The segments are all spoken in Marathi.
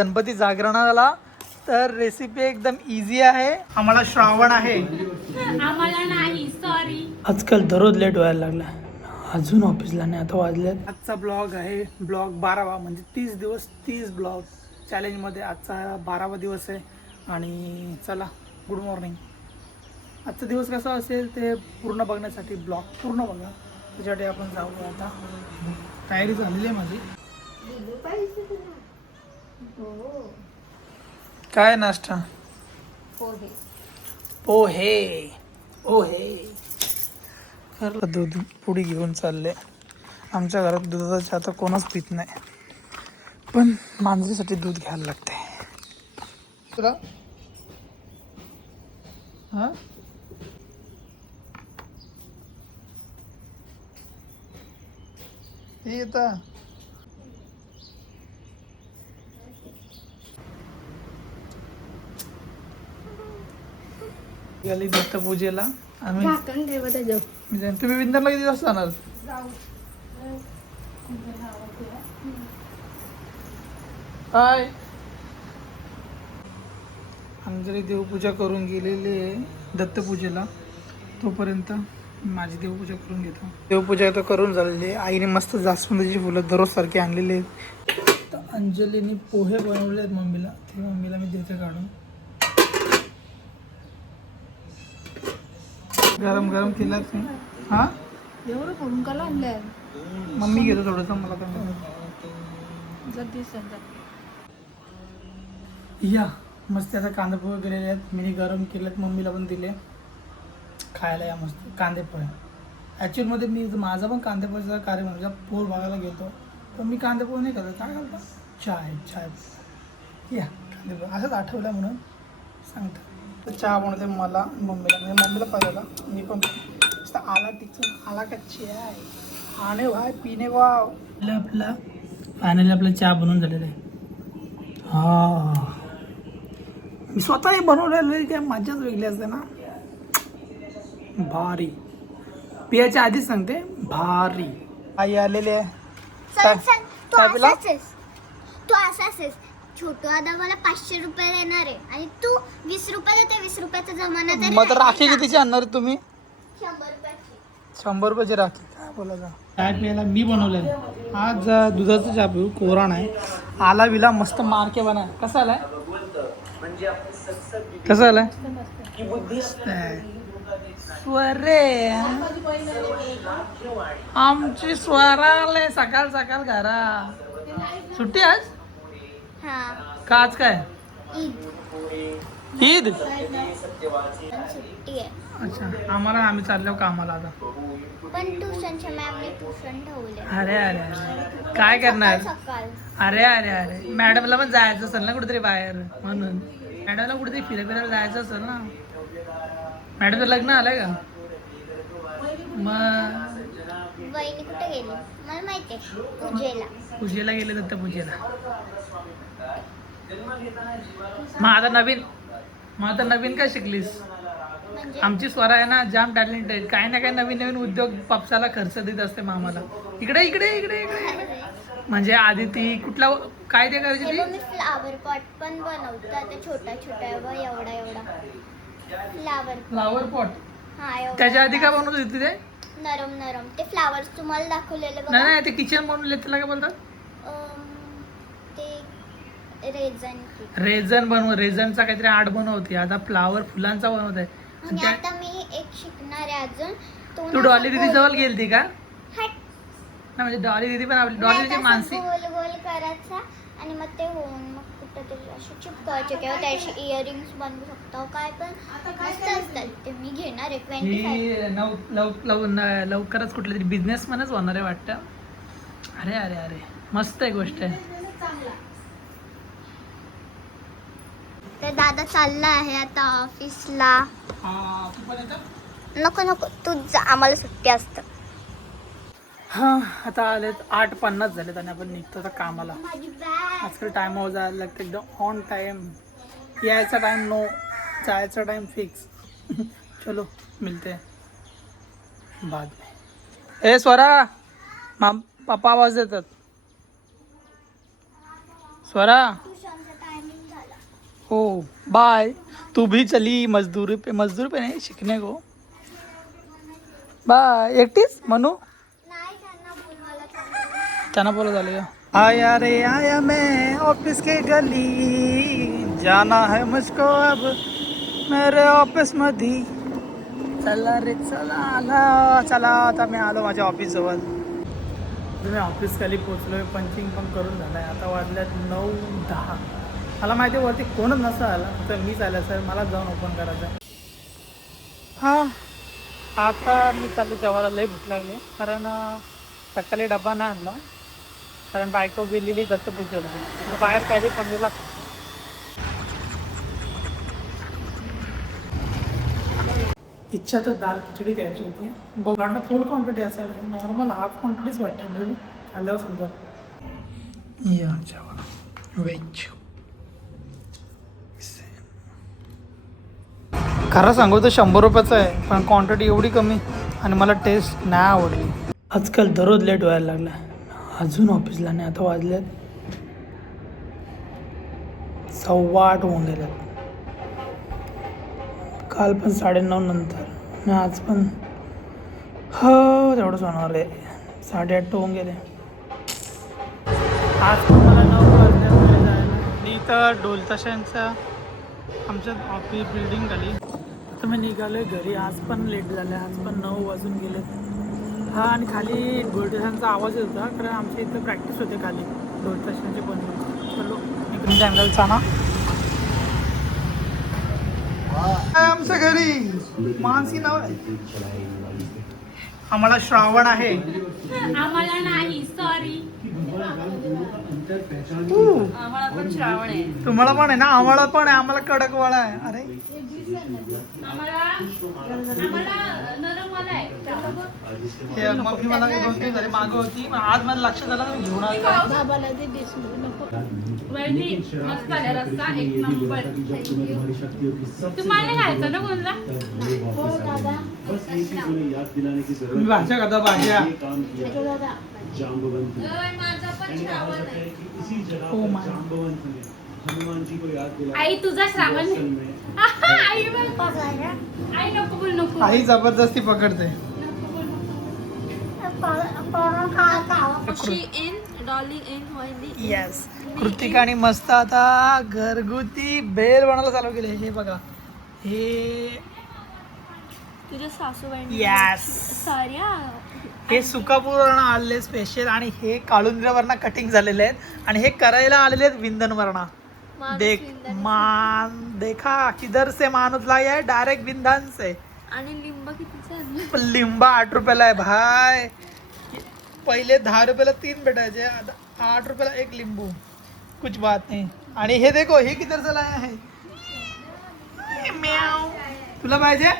गणपती जागरणाला तर रेसिपी एकदम इझी आहे. आम्हाला श्रावण आहे, आम्हाला नाही, सॉरी. आजकाल दररोज लेट व्हायला लागला, अजून ऑफिसला नाही. आता वाजल्यात. आजचा ब्लॉग आहे ब्लॉग 12वा, म्हणजे 30 दिवस 30 ब्लॉग चॅलेंजमध्ये आजचा 12वा दिवस आहे. आणि चला गुड मॉर्निंग. आजचा दिवस कसा असेल ते पूर्ण बघण्यासाठी ब्लॉग पूर्ण बघा. त्याच्यासाठी आपण जाऊया. आता तयारी झालेली आहे माझी. काय नाश्ता? पोहे दूध पुडी घेऊन चालले. आमच्या घरात दुधाचा चहा तर कोणच पित नाही, पण माणसासाठी दूध घ्यायला लागते. तुला हा हे येता गेली दत्तपूजेला. आम्ही तुम्ही विंदरला किती वाजता जाणार? हाय, अंजली देवपूजा करून गेलेली आहे दत्तपूजेला. तोपर्यंत माझी देवपूजा करून घेतो. देवपूजा तर करून झालेली आहे. आईने मस्त जास्वंदीची फुलं दररोज सारखी आणलेली आहेत. तर अंजलीने पोहे बनवले आहेत मम्मीला, ते मम्मीला मी देते काढून. गरम गरम केलाच नाही. हा एवढं करून का आणलंय? मम्मी घेतो थोडंसं, मला काय या मस्त. आता कांदे पोहे केलेले आहेत, मी गरम केलेत, मम्मीला पण दिले खायला. या मस्त कांदे पोहे. ॲक्च्युअलमध्ये मी माझा पण कांदे पोहेचा कार्यक्रम म्हणजे पोर बघायला गेलो, पण मी कांदे पोहे नाही करत. काय घालतो? चाय. या कांदे पोहे असंच आठवलं म्हणून सांगतो. तर चहा बनवते मला मम्मीला, म्हणजे मम्मीला पाहिजे. मी पण आला टिचून आला का चाय आणे भाई पिणे वाव. आपला फायनली आपला चहा बनवून झालेला आहे. हा मी स्वतःही बनवलेलं आहे, काय मजाच वेगळी असते ना. भारी. पियाच्या आधीच सांगते भारी. आई आलेली आहे. तू असाच छोटू दादा मला 500 रुपये देणार आहे आणि तू 20 रुपये देते. 20 रुपयाचा जमाना तरी मग तर राखी कितीची आणणार तुम्ही? 100 रुपयाची. 100 रुपयाची राखी. काय बोलायचं? चाय प्यायला मी बनवलेलं आज. दुधाचा चहा पिऊ, कोरा नाही. आला विला मस्त मार्के बना. कसा आलाय? कसा आलाय? स्वरे आमची स्वराले सकाळ सकाळ घरा सुट्टी आज. हा, का आज काय? ईद सुट्टी आहे. अच्छा. आम्ही चाललो कामाला आता. पण ट्युशनच्या मॅमने ट्युशन ठेवले. अरे काय करणार? सकाळ अरे मॅडमला पण जायचं असेल ना कुठेतरी बाहेर, म्हणून मॅडमला कुठेतरी फिरायला जायचं असेल ना. मॅडमचं लग्न आलंय का? मग वहिनी कुठे गेली मला माहिती आहे. पूजेला गेले दत्तपूजेला. मग आता नवीन काय शिकलीस? म्हणजे आमची स्वरा आहे ना जाम टॅलेंट आहे. काही ना काही नवीन उद्योग पापसाला खर्च देत असते मामाला. इकडे म्हणजे आधी ती कुठला काय ते करायची ती? मी फ्लावर पॉट पण बनवते आता. छोटा एवढा फ्लावर पॉट. हा एवढा. त्याच्या आधी काय बनवत होती ते? नरम ते फ्लावर्स तुम्हाला दाखवलेलं बघा. नाही ते किचन बनवले, त्याला काय बोलतात? ते रेझनचा काहीतरी आर्ट बनवते. आता फ्लावर फुलांचा बनवत आहे. आणि आता मी एक शिकणार आहे अजून. तू डॉली दीदी जवळ गेलती का? हट. ना म्हणजे डॉली दीदी पण आपली डॉलीची मानसी. गोल करायचा आणि मग ते होऊन मग कुठेतरी असे चिपकायचे किंवा त्याची इयरिंग्स बनवू शकतो. काय पण मस्त असतात ते. मी घेणार आहे 25. लवकरच कुठला तरी बिझनेसमॅनच होणार आहे वाटतं. अरे मस्त आहे गोष्ट आहे. तर दादा चालला आहे आता ऑफिसला. नको तू जा, आम्हाला सुट्टी असतं. हा आता आलेत 8:50 झालेत आणि आपण निघतो आता कामाला. आजकाल टायमावर जायला लागतं एकदम ऑन टाइम. यायचा टाइम नो, जायचा टाइम फिक्स. चलो मिलते बाद में. स्वरा पापा आवाज देतात. स्वरा बाय. तू भी चली मजदूरी पे नहीं शिकने को. बाय. एकटीच म्हणू नाही त्यांना बोलवायला चांगलं. त्यांना बोला झाले का आया रे आया मैं ऑफिस के गली जाना है मुझको अब मेरे ऑफिस मध्ये. चला रे चला चला आता मी आलो माझ्या ऑफिस जवळ. मी ऑफिस खाली पोचलोय. पंचिंग पण करून झालंय. आता वाजल्यात 9:10. मला माहिती आहे वरती कोणच नसं आला तर मीच आलं सर मला जाऊन ओपन करायचं. हां आता मी चालू जेवायला लई भूक लागली कारण सकाळी डबा नाही आणला कारण बायको गेलेली दत्तपूजेला बाहेर काही पडलेला. इच्छा तर दाल खिचडी द्यायची होती. बघांना फुल क्वांटिटी असेल नॉर्मल हाफ क्वांटिटीच वाटते म्हणजे आल्यावर समजा. या जेवायला व्हेज. खरं सांगू तर 100 रुपयाचं आहे पण क्वांटिटी एवढी कमी आणि मला टेस्ट नाही आवडली. आजकाल दररोज लेट व्हायला लागला. अजून ऑफिसला नाही. आता वाजल्यात 8:15 होऊन गेल्यात. काल पण 9:30 नंतर आणि आज पण हो तेवढंच होणार आहे. 8:30 होऊन गेले. आज पण मला 9 वाजल्यामुळे जायला. मी इथं ढोलताशांचा आमच्या ऑफिस बिल्डिंग खाली तर मी निघालोय घरी. आज पण लेट झालं आहे. आज पण 9 वाजून गेलेत. हा आणि खाली ढोलताशांचा आवाज येत होता कारण आमच्या इथं प्रॅक्टिस होते खाली ढोलताशांची पण. चलो इकडून जंगलचा ना आमच्या घरी मानसी नाव आम्हाला श्रावण आहे. आम्हाला नाही सॉरी. आम्हाला पण श्रावण आहे. तुम्हाला पण आहे ना. आम्हाला पण आहे. आम्हाला कडकवाळा आहे. अरे मग मला 2-3 झाले मागं होती आज मला लक्षात आलं मी घेऊन आलो. मस्त आला रस्ता एक नंबर. तुम्हाला खायचं ना कोणला मी भाज्या खाता भाज्या. माझा पण श्रावण आहे. हो मा आई तुझा श्रावण. आई आई नको बोल नको. आई जबरदस्ती पकडते. येस कृतिकाने मस्त आता घरगुती बेल बनायला चालू केले. हे बघा हे तुझ्या सासूबाई. येस सॉरी हे सुकापूरवरनं आलेले स्पेशल आणि हे काळुंद्र्यावरनं कटिंग झालेले आहेत आणि हे करायला आलेले आहेत विंधनवरनं. देख मान देखा किधर से माणूस लाया है डायरेक्ट विंधन से. आणि लिंब कितीचा. लिंबा 8 रुपयाला आहे भाई. पहिले 10 रुपयाला 3 भेटायचे. आता 8 रुपयाला 1 लिंबू. कुछ बात नाही. आणि हे देखो हे किधर से लाया है. म्याव. तुला पाहिजे.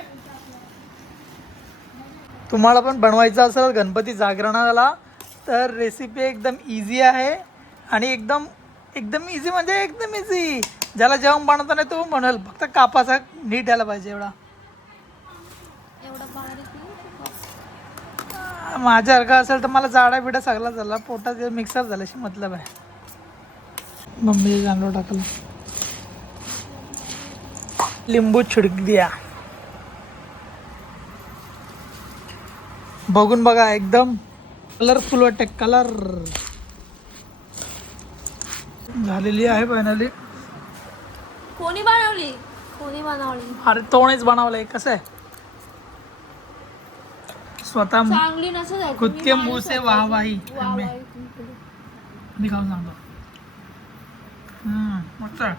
तुम्हाला पण बनवायचं असेल गणपती जागरणाला तर रेसिपी एकदम इझी आहे आणि एकदम इझी म्हणजे एकदम इझी. ज्याला जेवण बनवताना तो म्हणेल फक्त कापाचा नीट यायला पाहिजे एवढा. माझ्यासारखा असेल तर मला जाडा बिडा सगळा झाला पोटात मिक्सर झाल्याशी मतलब आहे. मम्मी चांगलं टाकलं. लिंबू छिडक दिया. बघून बघा एकदम कलरफुल वाटते. कलर झालेली आहे फायनली. कोणी बनवली. अरे तोनेच बनवलंय. कसं आहे स्वतः चांगली नसेल. खुद के मुंह से वाहवाही. मी खाऊन सांगतो. मस्त आहे.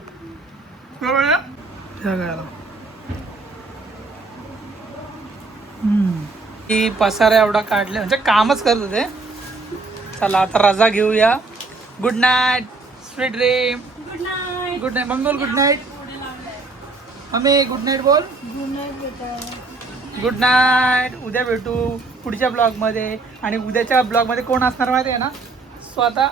हे पसारा एवढा काढले म्हणजे कामच करत होते. चला आता रजा घेऊया. Good night sweet dream. Good night. Good night mummy बोल. Good night mummy. Good night बोल. Good night. उद्या भेटू पुढच्या ब्लॉगमध्ये. आणि उद्याच्या ब्लॉगमध्ये कोण असणार माहिती आहे ना. स्वतः